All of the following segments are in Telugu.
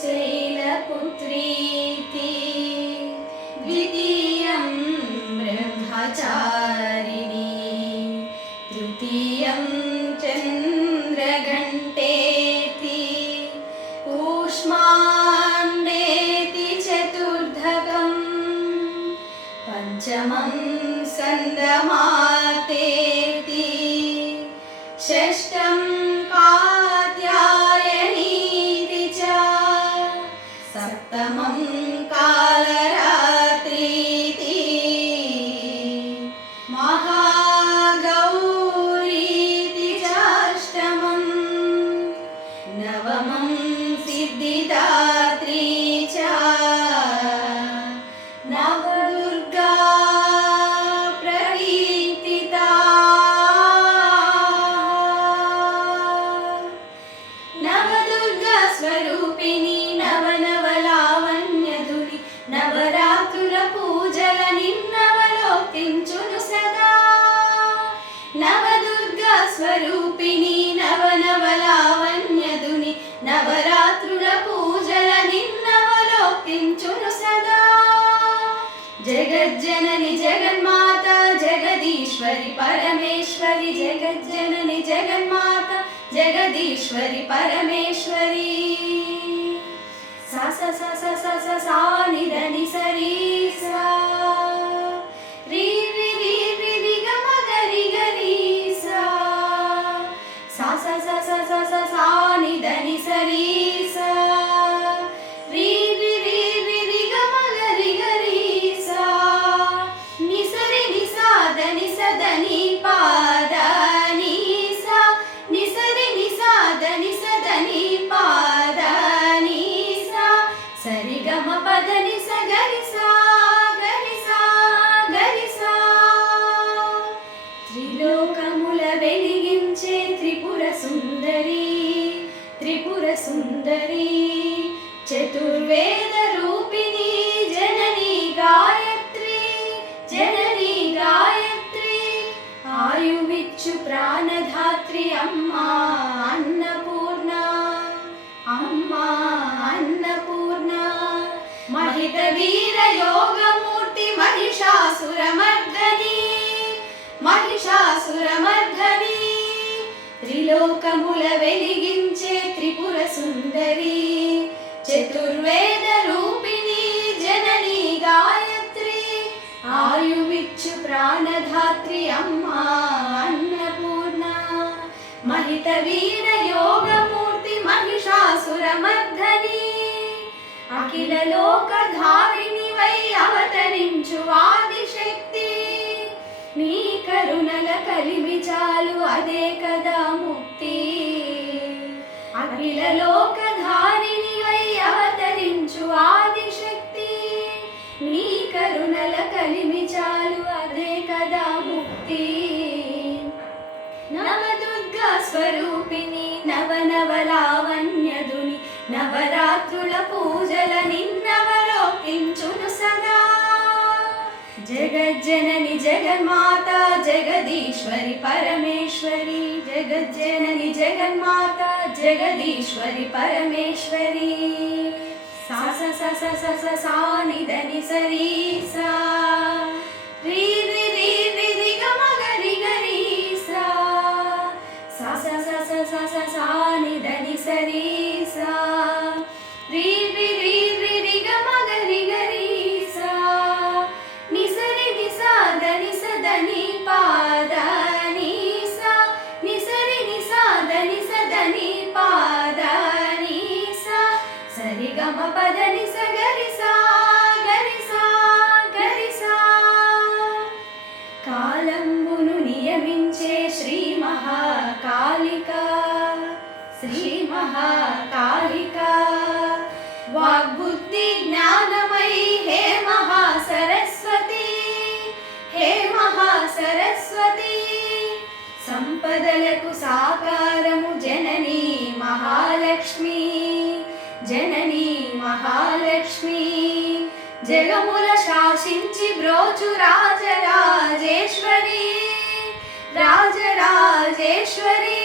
शैलपुत्रीति द्वितीयं ब्रह्मचारिणी तृतीयं चन्द्रघण्टेति कूष्माण्डेति चतुर्धकम् पंचमं स्कन्दमातेति षष्ठं कात्यायनीति च सप्तमं कालरात्रीति महागौरीति च अष्टमं नवमं सिद्धिदात्री च नवदुर्गा प्रकीर्तिता नवदुर्गा स्वरूपिणी नवनवलावण्यधुनि नवरात्रुల పూజల నిన్నవలోకించును సదా నవదుర్గా స్వరూపిణి నవనవలావణ్యధుని నవరాత్రుల పూజల నిన్నవలోకించును సదా जगज्जननी जगन्माता जगदीश्वरी परमेश्वरी जगज्जननी जगन्माता जगदीश्वरी परमेश्वरी सा सा सा सा सा सा सा नि ध नि स रि सा रि रि रि रि रि ग म ग रि ग रि सा सा सा सा सा सा सा सा नि ध नि स रि सा रि रि रि रि रि ग म ग रि ग रि सा नि स रि नि सा ध नि स ध नि पा द नि सा नि स रि नि सा ध नि स ध नि पा द नि सा स रि ग म प ध नि स ग रि सा ग रि सा ग रि सा त्रिलोकमुల వెలిగించే త్రిపుర సుందరి త్రిపుర సుందరి చతుర్వేద రూపిణి జననీ గాయత్రి జననీ గాయత్రి ఆయువిచ్చు ప్రాణధాత్రి అమ్మా అన్నపూర్ణ అమ్మా అన్నపూర్ణ మహిత వీర యోగమూర్తి మహిషాసురమర్దని మహిషాసురమర్దని త్రిలోకముల వెలిగించే త్రిపుర సుందరి చతుర్వేద రూపిణి జననీ గాయత్రి ఆయువిచ్చు ప్రాణధాత్రి అమ్మా అన్నపూర్ణ మహిత వీర యోగమూర్తి మహిషాసురమర్దని అఖిల లోకధారిణి వై అవతరించు ఆదిశక్తి నీ కరుణల కలిమి చాలు అదే కదా ముక్తి అఖిల లోకధారిణి వై అవతరించు ఆదిశక్తి నీ కరుణల కలిమి చాలు అదే కదా ముక్తి నవదుర్గా స్వరూపిణి నవనవలావణ్యధుని నవరాత్రుల పూజల నిన్నవలోకించును సదా जगज्जननी जगन्माता जगदीश्वरी परमेश्वरी जगज्जननी जगन्माता जगदीश्वरी परमेश्वरी सा सा सा सा सा सा सा नि ध नि स रि सा रि रि रि रि रि ग म ग रि ग रि सा सा सा सा सा सा सा सा नि ध नि स रि सा रि रि रि रि रि ग म ग रि ग रि सा नि स रि नि सा ध नि स ध नि पा द नि सा नि स रि नि सा ध नि स ध नि पा द नि सा स रि ग म प ध नि स ग रि सा ग रि सा ग रि सा కాలంబును నియమించే శ్రీ మహాకాళిక శ్రీ మహాకాళిక వాగ్బుద్ధి జ్ఞానమై హే మహాసరస్వతి హే మహాసరస్వతి సంపదలకు సాకారము జననీ మహాలక్ష్మి జననీ మహాలక్ష్మి జగముల శాసించి బ్రోచు రాజరాజేశ్వరి రాజరాజేశ్వరి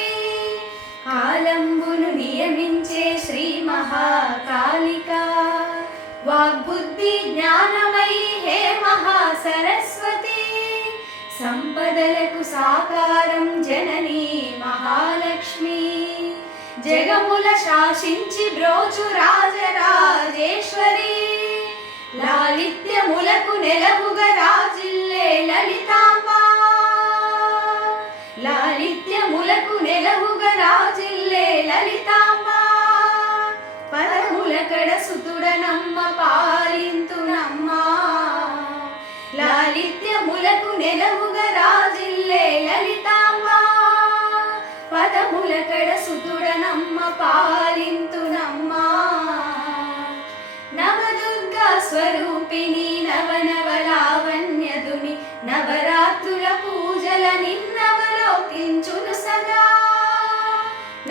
కాలంబును నియమించే శ్రీ మహాకాళిక बालिका वाग्बुद्धि ज्ञानमयी हे महासरस्वती సంపదలకు సాకారం జననీ మహాలక్ష్మి జగముల శాసించి బ్రోచు రాజరాజేశ్వరి లాలిత్యములకు నెలవుగా రాజిల్లే లలితాంబ లాలిత్యములకు నెలవుగా రాజిల్లే లలితాంబ పరముల కడ సుతుడనమ్మ పాలింతునమ్మ లాలిత్యములకు నెలవుగా రాజిల్లే లలితాంబ పదముల కడ సుతుడనమ్మ పాలింతునమ్మ నవదుర్గా స్వరూపిణి నవనవలావణ్యదుని నవరాత్రుల పూజల నిన్నవలోకించును సదా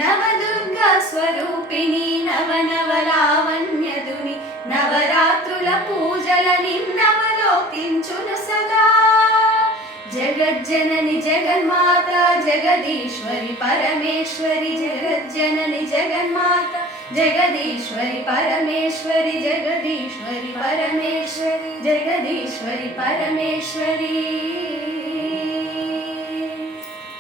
నవదుర్గా స్వరూపిణి నవనవలావణ్యదుని నవరాత్రుల పూజల నిన్నవలోకించును సదా జగజ్జనని జగన్మాత జగదీశ్వరి పరమేశ్వరి జగజ్జనని జగన్మాత జగదీశ్వరి పరమేశ్వరి జగదీశ్వరి పరమేశ్వరి జగదీశ్వరి పరమేశ్వరి